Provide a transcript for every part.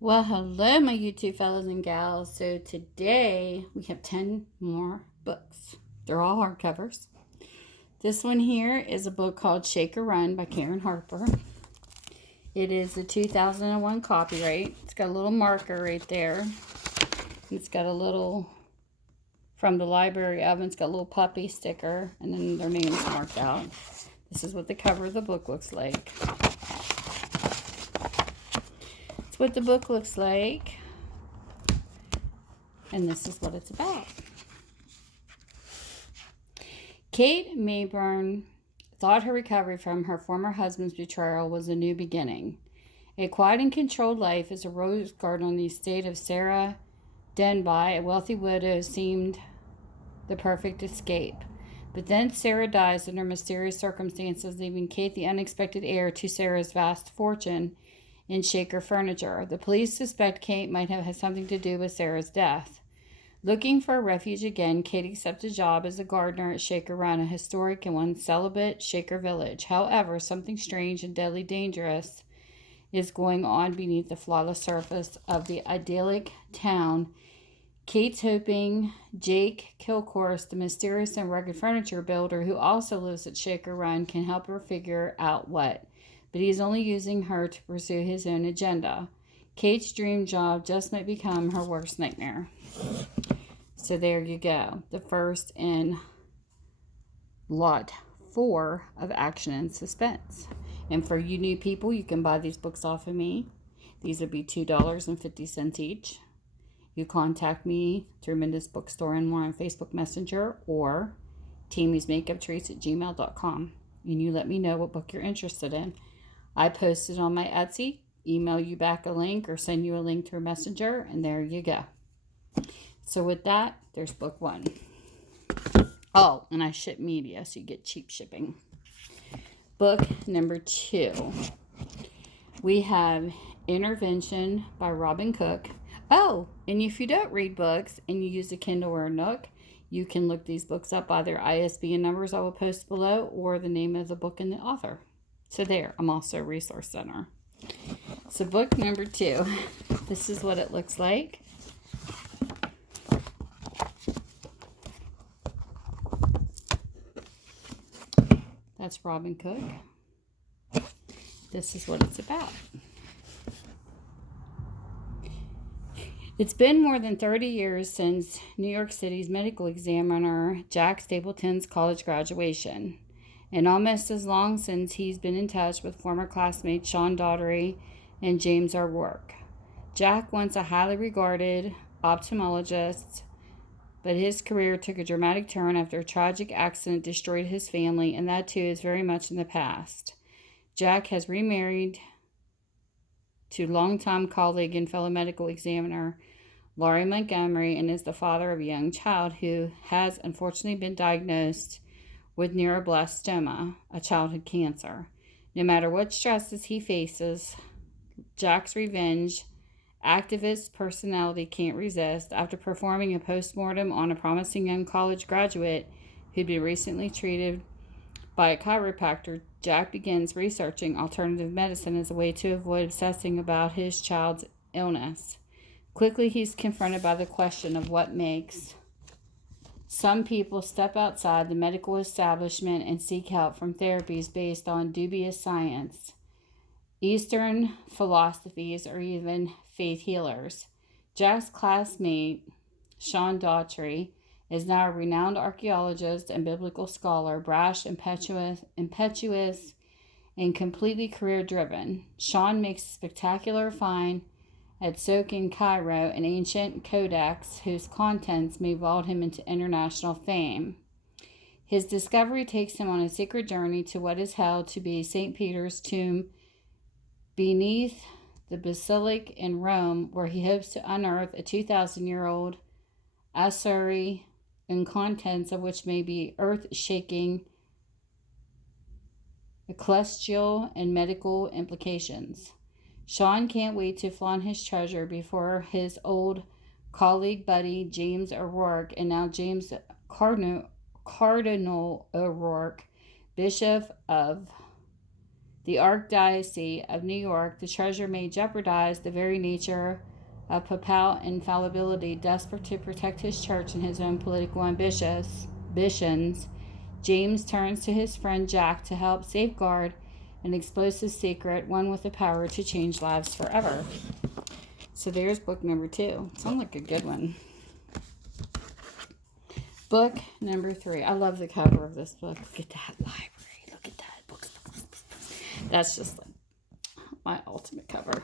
Well, hello, my YouTube fellas and gals. So today we have 10 more books. They're all hardcovers. This one here is a book called Shake or Run by Karen Harper. It is a 2001 copyright. It's got a little marker right there. It's got a little, from the library of, it's got a little puppy sticker, and then their name's marked out. This is what the cover of the book looks like. It's what the book looks like. And this is what it's about. Kate Mayburn thought her recovery from her former husband's betrayal was a new beginning. A quiet and controlled life as a rose garden on the estate of Sarah Denby, a wealthy widow, seemed the perfect escape. But then Sarah dies under mysterious circumstances, leaving Kate the unexpected heir to Sarah's vast fortune in Shaker furniture. The police suspect Kate might have had something to do with Sarah's death. Looking for a refuge again, Kate accepts a job as a gardener at Shaker Run, a historic and once celibate Shaker village. However, something strange and deadly dangerous is going on beneath the flawless surface of the idyllic town. Kate's hoping Jake Kilcourse, the mysterious and rugged furniture builder who also lives at Shaker Run, can help her figure out what. But he's only using her to pursue his own agenda. Kate's dream job just might become her worst nightmare. So there you go. The first in lot 4 of Action and Suspense. And for you new people, you can buy these books off of me. These would be $2.50 each. You contact me through Minda's Bookstore and more on Facebook Messenger or Tammy'sMakeupTreats@gmail.com. And you let me know what book you're interested in. I post it on my Etsy, email you back a link, or send you a link through Messenger, and there you go. So with that, there's book 1. Oh, and I ship media, so you get cheap shipping. Book number 2. We have Intervention by Robb and Cook. Oh, and if you don't read books and you use a Kindle or a Nook, you can look these books up by their ISBN numbers I will post below or the name of the book and the author. So there, I'm also a resource center. So book number 2, this is what it looks like. That's Robb and Cook. This is what it's about. It's been more than 30 years since New York City's medical examiner Jack Stapleton's college graduation, and almost as long since he's been in touch with former classmates Sean Daugherty and James O'Rourke. Jack, once a highly regarded ophthalmologist, but his career took a dramatic turn after a tragic accident destroyed his family, and that too is very much in the past. Jack has remarried to longtime colleague and fellow medical examiner Laurie Montgomery and is the father of a young child who has unfortunately been diagnosed with neuroblastoma, a childhood cancer. No matter what stresses he faces, Jack's revenge activist personality can't resist. After performing a postmortem on a promising young college graduate who'd been recently treated by a chiropractor, Jack begins researching alternative medicine as a way to avoid obsessing about his child's illness. Quickly, he's confronted by the question of what makes some people step outside the medical establishment and seek help from therapies based on dubious science, Eastern philosophies, or even faith healers. Jack's classmate, Sean Daugherty, is now a renowned archaeologist and biblical scholar, brash, impetuous, and completely career-driven. Sean makes a spectacular find at Sok in Cairo, an ancient codex whose contents may vault him into international fame. His discovery takes him on a secret journey to what is held to be St. Peter's tomb beneath the Basilica in Rome, where he hopes to unearth a 2,000-year-old ossuary and contents of which may be earth-shaking ecclesial and medical implications. Sean can't wait to flaunt his treasure before his old colleague buddy James O'Rourke, and now James Cardinal O'Rourke, Bishop of the Archdiocese of New York, the treasure may jeopardize the very nature of papal infallibility. Desperate to protect his church and his own political ambitions, James turns to his friend Jack to help safeguard an explosive secret, one with the power to change lives forever. So there's book number 2. Sounds like a good one. Book number 3. I love the cover of this book. Look at that library. Look at that. Books. That's just like my ultimate cover.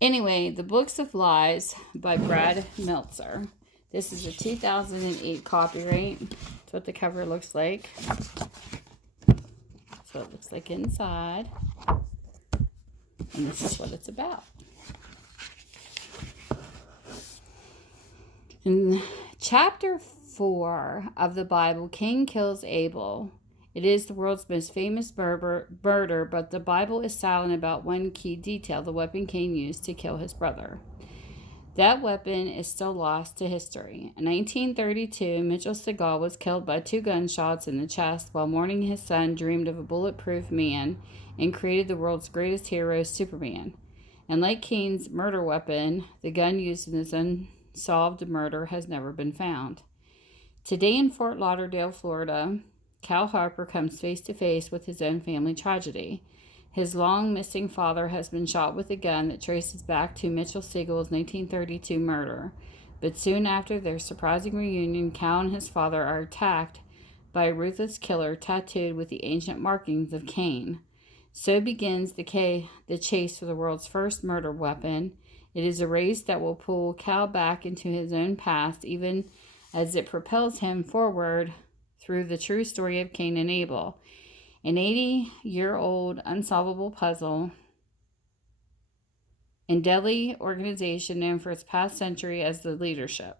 Anyway, The Books of Lies by Brad Meltzer. This is a 2008 copyright. That's what the cover looks like. That's what it looks like inside. And this is what it's about. In chapter 4 of the Bible, Cain kills Abel. It is the world's most famous murder, but the Bible is silent about one key detail: the weapon Cain used to kill his brother. That weapon is still lost to history. In 1932, Mitchell Segal was killed by 2 gunshots in the chest while mourning his son dreamed of a bulletproof man and created the world's greatest hero, Superman. And like Cain's murder weapon, the gun used in this unsolved murder has never been found. Today in Fort Lauderdale, Florida, Cal Harper comes face to face with his own family tragedy. His long-missing father has been shot with a gun that traces back to Mitchell Segal's 1932 murder. But soon after their surprising reunion, Cal and his father are attacked by a ruthless killer tattooed with the ancient markings of Cain. So begins the chase for the world's first murder weapon. It is a race that will pull Cal back into his own past, even as it propels him forward through the true story of Cain and Abel, an 80-year-old unsolvable puzzle and deadly organization known for its past century as the Leadership.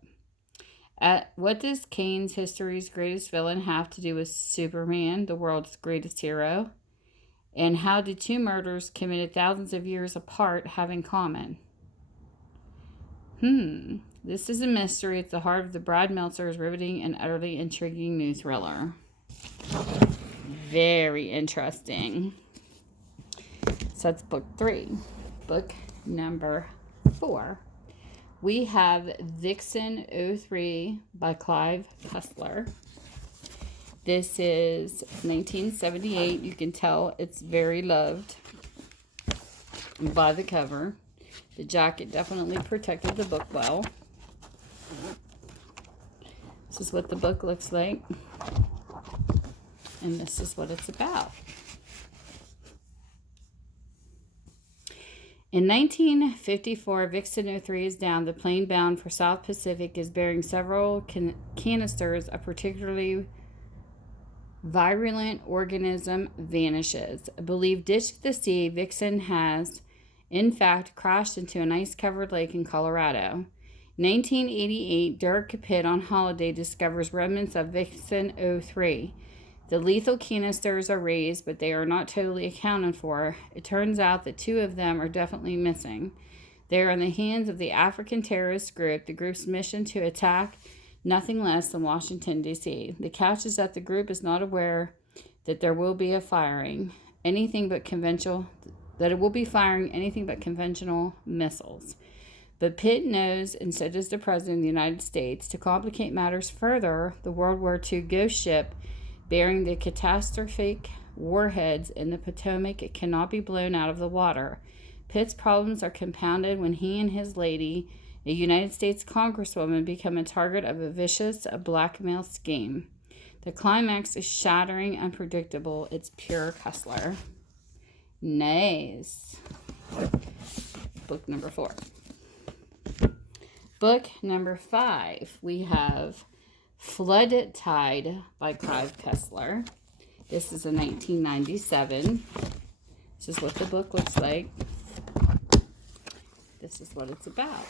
What does Cain's history's greatest villain have to do with Superman, the world's greatest hero? And how did 2 murders committed thousands of years apart have in common? This is a mystery at the heart of the Brad Meltzer's riveting and utterly intriguing new thriller. Very interesting. So that's book 3. Book number 4. We have Vixen 03 by Clive Cussler. This is 1978. You can tell it's very loved by the cover. The jacket definitely protected the book well. This is what the book looks like. And this is what it's about. In 1954, Vixen 03 is down. The plane bound for South Pacific is bearing several canisters. A particularly virulent organism vanishes. Believed ditched at the sea, Vixen has, in fact, crashed into an ice-covered lake in Colorado. 1988, Dirk Pitt on holiday discovers remnants of Vixen 03. The lethal canisters are raised, but they are not totally accounted for. It turns out that 2 of them are definitely missing. They are in the hands of the African terrorist group, the group's mission to attack nothing less than Washington, D.C. The catch is that the group is not aware that there will be anything but conventional missiles. But Pitt knows, and so does the President of the United States. To complicate matters further, the World War II ghost ship bearing the catastrophic warheads in the Potomac cannot be blown out of the water. Pitt's problems are compounded when he and his lady, a United States Congresswoman, become a target of a vicious blackmail scheme. The climax is shattering, unpredictable. It's pure Cussler. Nice. Book number 4. Book number 5, we have Flood Tide by Clive Cussler. This is a 1997. This is what the book looks like. This is what it's about.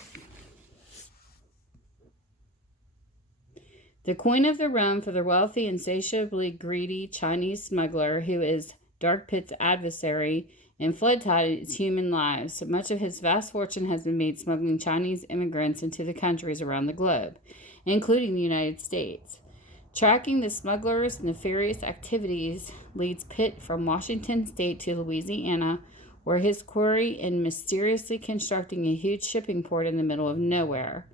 The Queen of the Realm for the wealthy, insatiably greedy Chinese smuggler who is Dark Pitt's adversary and Flood Tide is human lives. So much of his vast fortune has been made smuggling Chinese immigrants into the countries around the globe, including the United States. Tracking the smugglers' nefarious activities leads Pitt from Washington state to Louisiana, where his quarry is mysteriously constructing a huge shipping port in the middle of nowhere.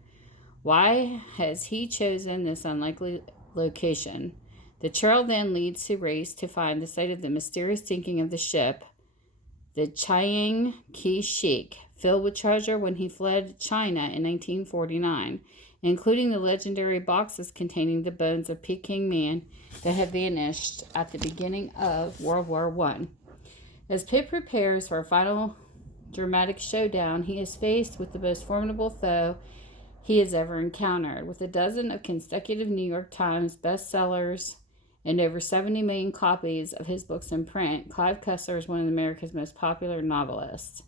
Why has he chosen this unlikely location? The trail then leads to race to find the site of the mysterious sinking of the ship, the Chiang Kai-shek, filled with treasure when he fled China in 1949, including the legendary boxes containing the bones of Peking man that had vanished at the beginning of World War I. As Pitt prepares for a final dramatic showdown, he is faced with the most formidable foe he has ever encountered. With a dozen of consecutive New York Times bestsellers and over 70 million copies of his books in print, Clive Cussler is one of America's most popular novelists.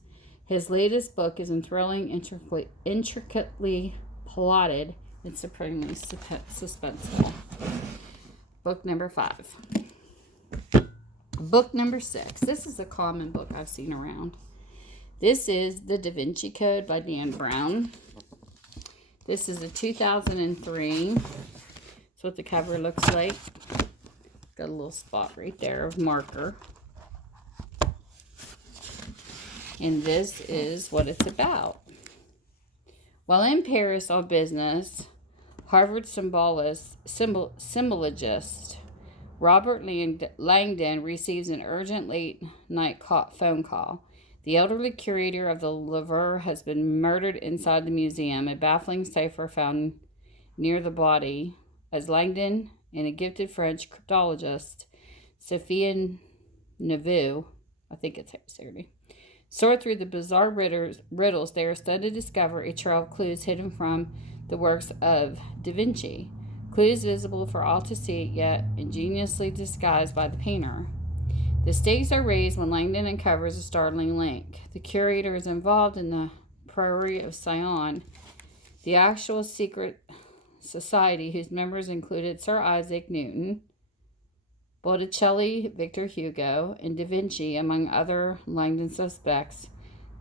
His latest book is enthralling, intricately plotted, and supremely suspenseful. Book number 5. Book number 6. This is a common book I've seen around. This is The Da Vinci Code by Dan Brown. This is a 2003. That's what the cover looks like. Got a little spot right there of marker. And this is what it's about. While in Paris on business, Harvard symbologist Robert Langdon receives an urgent late-night phone call. The elderly curator of the Louvre has been murdered inside the museum, a baffling cipher found near the body, as Langdon and a gifted French cryptologist, Sophia Neveu, I think it's Saturday, sort through the bizarre riddles. They are stunned to discover a trail of clues hidden from the works of Da Vinci. Clues visible for all to see, yet ingeniously disguised by the painter. The stakes are raised when Langdon uncovers a startling link. The curator is involved in the Priory of Sion, the actual secret society whose members included Sir Isaac Newton, Botticelli, Victor Hugo, and Da Vinci, among other Langdon suspects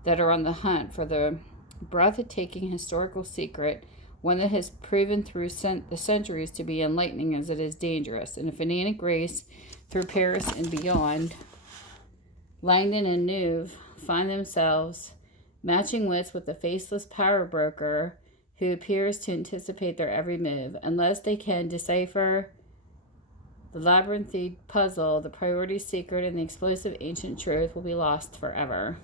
that are on the hunt for the breathtaking historical secret, one that has proven through the centuries to be enlightening as it is dangerous. In a fanatic race through Paris and beyond, Langdon and Neuve find themselves matching wits with a faceless power broker who appears to anticipate their every move. Unless they can decipher the labyrinthine puzzle, the priority secret, and the explosive ancient truth will be lost forever.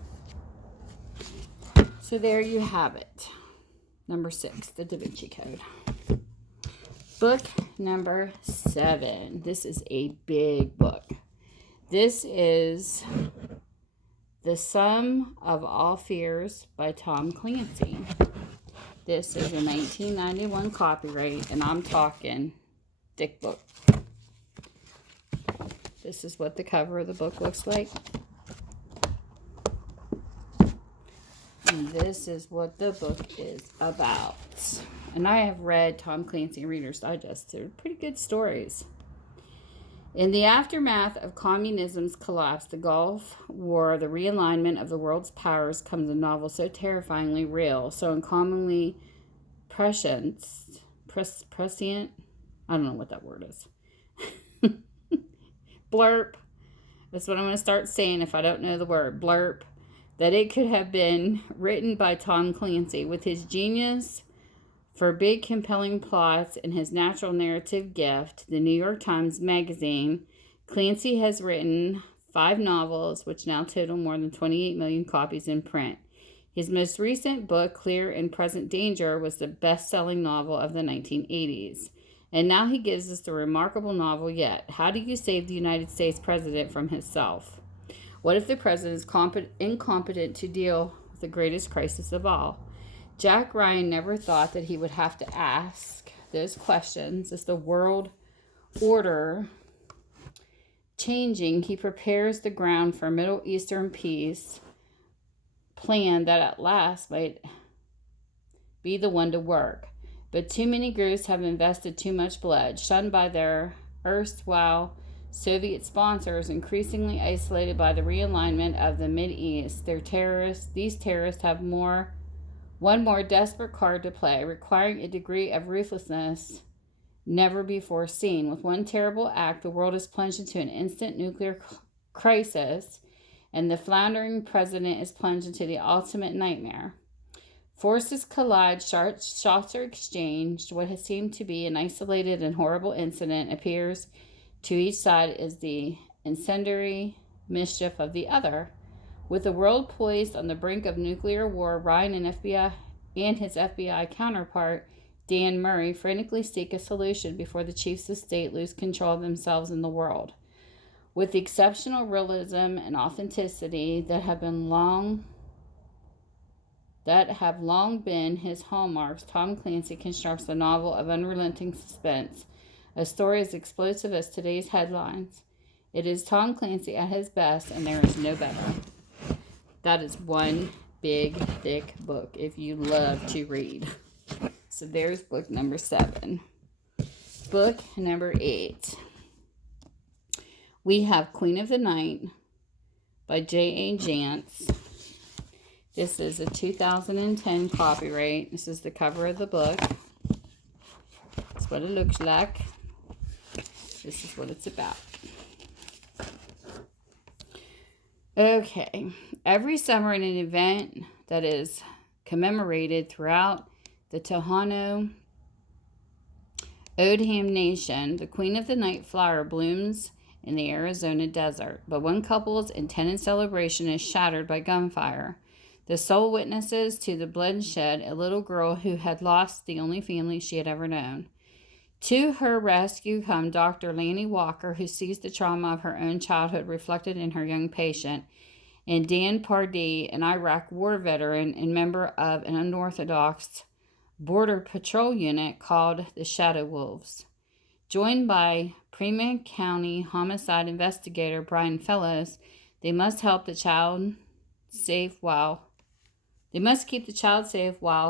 So there you have it. Number 6, The Da Vinci Code. Book number 7. This is a big book. This is The Sum of All Fears by Tom Clancy. This is a 1991 copyright, and I'm talking thick book. This is what the cover of the book looks like. And this is what the book is about. And I have read Tom Clancy Reader's Digest. They're pretty good stories. In the aftermath of communism's collapse, the Gulf War, the realignment of the world's powers, comes a novel so terrifyingly real, so uncommonly prescient. I don't know what that word is. Blurp. That's what I'm going to start saying if I don't know the word. Blurp. That it could have been written by Tom Clancy. With his genius for big, compelling plots and his natural narrative gift, the New York Times Magazine, Clancy has written 5 novels, which now total more than 28 million copies in print. His most recent book, Clear and Present Danger, was the best-selling novel of the 1980s. And now he gives us the remarkable novel yet. How do you save the United States president from himself? What if the president is incompetent to deal with the greatest crisis of all? Jack Ryan never thought that he would have to ask those questions. As the world order changing, he prepares the ground for a Middle Eastern peace plan that at last might be the one to work. But too many groups have invested too much blood, shunned by their erstwhile Soviet sponsors, increasingly isolated by the realignment of the Mideast. These terrorists have one more desperate card to play, requiring a degree of ruthlessness never before seen. With one terrible act, the world is plunged into an instant nuclear crisis, and the floundering president is plunged into the ultimate nightmare. Forces collide, shots are exchanged. What has seemed to be an isolated and horrible incident appears to each side as the incendiary mischief of the other. With the world poised on the brink of nuclear war, Ryan and his FBI counterpart, Dan Murray, frantically seek a solution before the chiefs of state lose control of themselves and the world. With the exceptional realism and authenticity that have long been his hallmarks, Tom Clancy constructs a novel of unrelenting suspense, a story as explosive as today's headlines. It is Tom Clancy at his best, and there is no better. That is one big, thick book if you love to read. So there's book number 7. Book number 8. We have Queen of the Night by J.A. Jance. This is a 2010 copyright. This is the cover of the book. That's what it looks like. This is what it's about. Okay. Every summer in an event that is commemorated throughout the Tohono O'odham Nation, the Queen of the Night flower blooms in the Arizona desert, but one couple's intended celebration is shattered by gunfire. The sole witnesses to the bloodshed, a little girl who had lost the only family she had ever known. To her rescue come Dr. Lanny Walker, who sees the trauma of her own childhood reflected in her young patient, and Dan Pardee, an Iraq war veteran and member of an unorthodox border patrol unit called the Shadow Wolves. Joined by Pima County homicide investigator Brian Fellows, they must keep the child safe while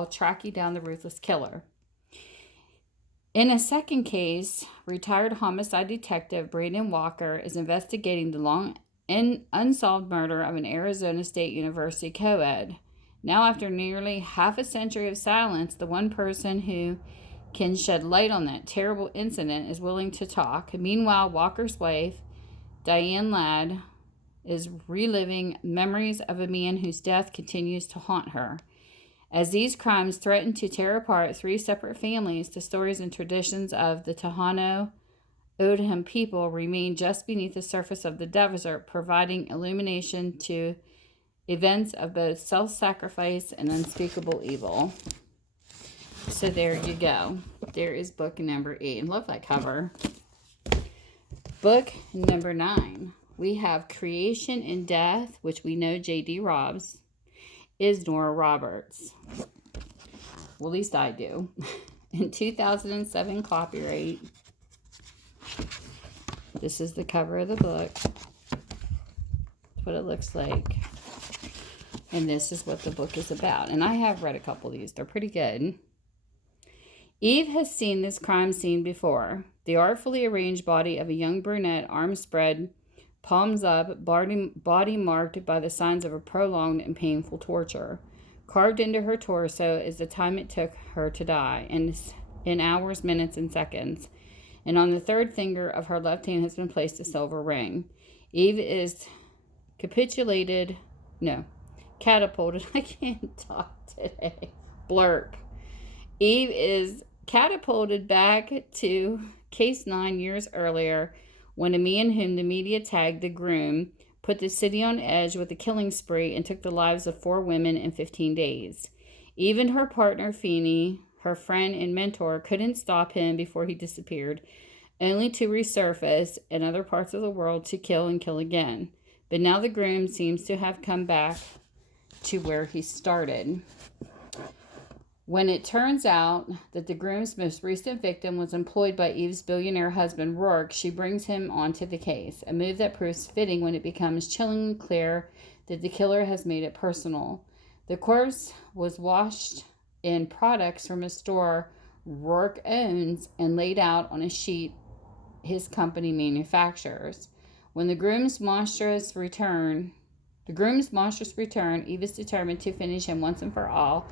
tracking down the ruthless killer. In a second case, retired homicide detective Brandon Walker is investigating the long and unsolved murder of an Arizona State University co-ed. Now, after nearly half a century of silence, the one person who can shed light on that terrible incident is willing to talk. Meanwhile, Walker's wife, Diane Ladd, is reliving memories of a man whose death continues to haunt her. As these crimes threaten to tear apart 3 separate families, the stories and traditions of the Tohono O'odham people remain just beneath the surface of the desert, providing illumination to events of both self-sacrifice and unspeakable evil. So there you go. There is book number 8. And love that cover. Book number 9. We have Creation and Death, which we know J.D. Robb's, is Nora Roberts. Well, at least I do. In 2007 copyright. This is the cover of the book. That's what it looks like. And this is what the book is about. And I have read a couple of these. They're pretty good. Eve has seen this crime scene before. The artfully arranged body of a young brunette, arms spread, palms up, body marked by the signs of a prolonged and painful torture. Carved into her torso is the time it took her to die, in hours, minutes, and seconds. And on the third finger of her left hand has been placed a silver ring. Eve is catapulted. I can't talk today. Blurp. Eve is catapulted back to case 9 years earlier when a man whom the media tagged the groom put the city on edge with a killing spree and took the lives of 4 women in 15 days. Even her partner, Feeney, her friend and mentor, couldn't stop him before he disappeared, only to resurface in other parts of the world to kill and kill again. But now the groom seems to have come back to where he started. When it turns out that the groom's most recent victim was employed by Eve's billionaire husband, Rourke, she brings him onto the case, a move that proves fitting when it becomes chillingly clear that the killer has made it personal. The corpse was washed in products from a store Rourke owns and laid out on a sheet his company manufactures. When the groom's monstrous return, Eve is determined to finish him once and for all,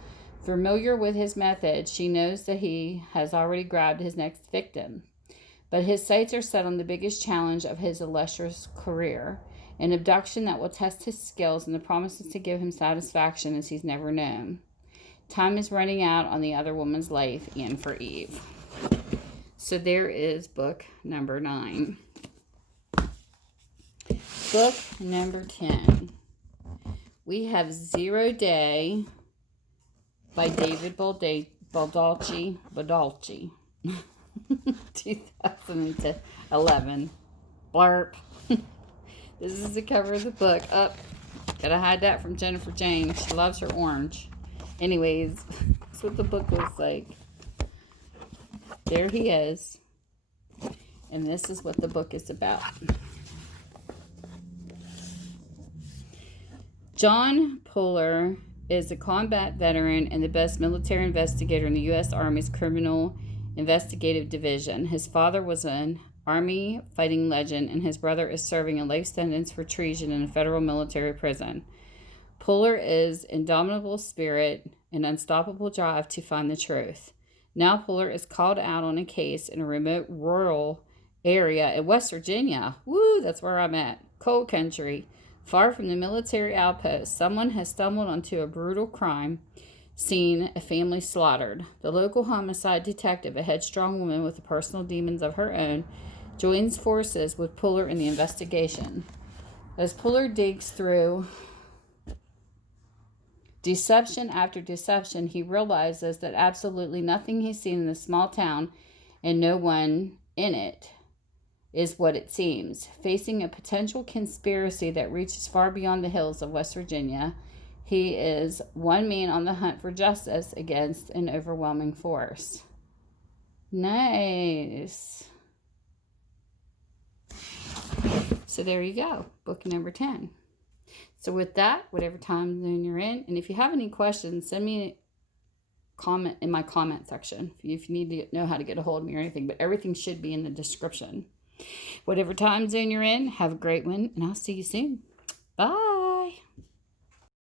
Familiar with his methods, she knows that he has already grabbed his next victim. But his sights are set on the biggest challenge of his illustrious career, an abduction that will test his skills and the promises to give him satisfaction as he's never known. Time is running out on the other woman's life and for Eve. So there is book number 9. Book number 10. We have 0 Day by David Baldacci. 2011. Blurp. This is the cover of the book. Gotta hide that from Jennifer Jane. She loves her orange. Anyways, that's what the book looks like. There he is. And this is what the book is about. John Puller is a combat veteran and the best military investigator in the U.S. Army's Criminal Investigative Division. His father was an Army fighting legend, and his brother is serving a life sentence for treason in a federal military prison. Puller is indomitable spirit and unstoppable drive to find the truth. Now Puller is called out on a case in a remote rural area in West Virginia. Woo, that's where I'm at. Coal country. Far from the military outpost, someone has stumbled onto a brutal crime scene, a family slaughtered. The local homicide detective, a headstrong woman with personal demons of her own, joins forces with Puller in the investigation. As Puller digs through deception after deception, he realizes that absolutely nothing he's seen in the small town and no one in it is what it seems. Facing a potential conspiracy that reaches far beyond the hills of West Virginia, he is one man on the hunt for justice against an overwhelming force. Nice. So there you go. Book number 10. So with that, whatever time zone you're in, and if you have any questions, send me a comment in my comment section if you need to know how to get a hold of me or anything, but everything should be in the description. Whatever time zone you're in, have a great one, and I'll see you soon. Bye.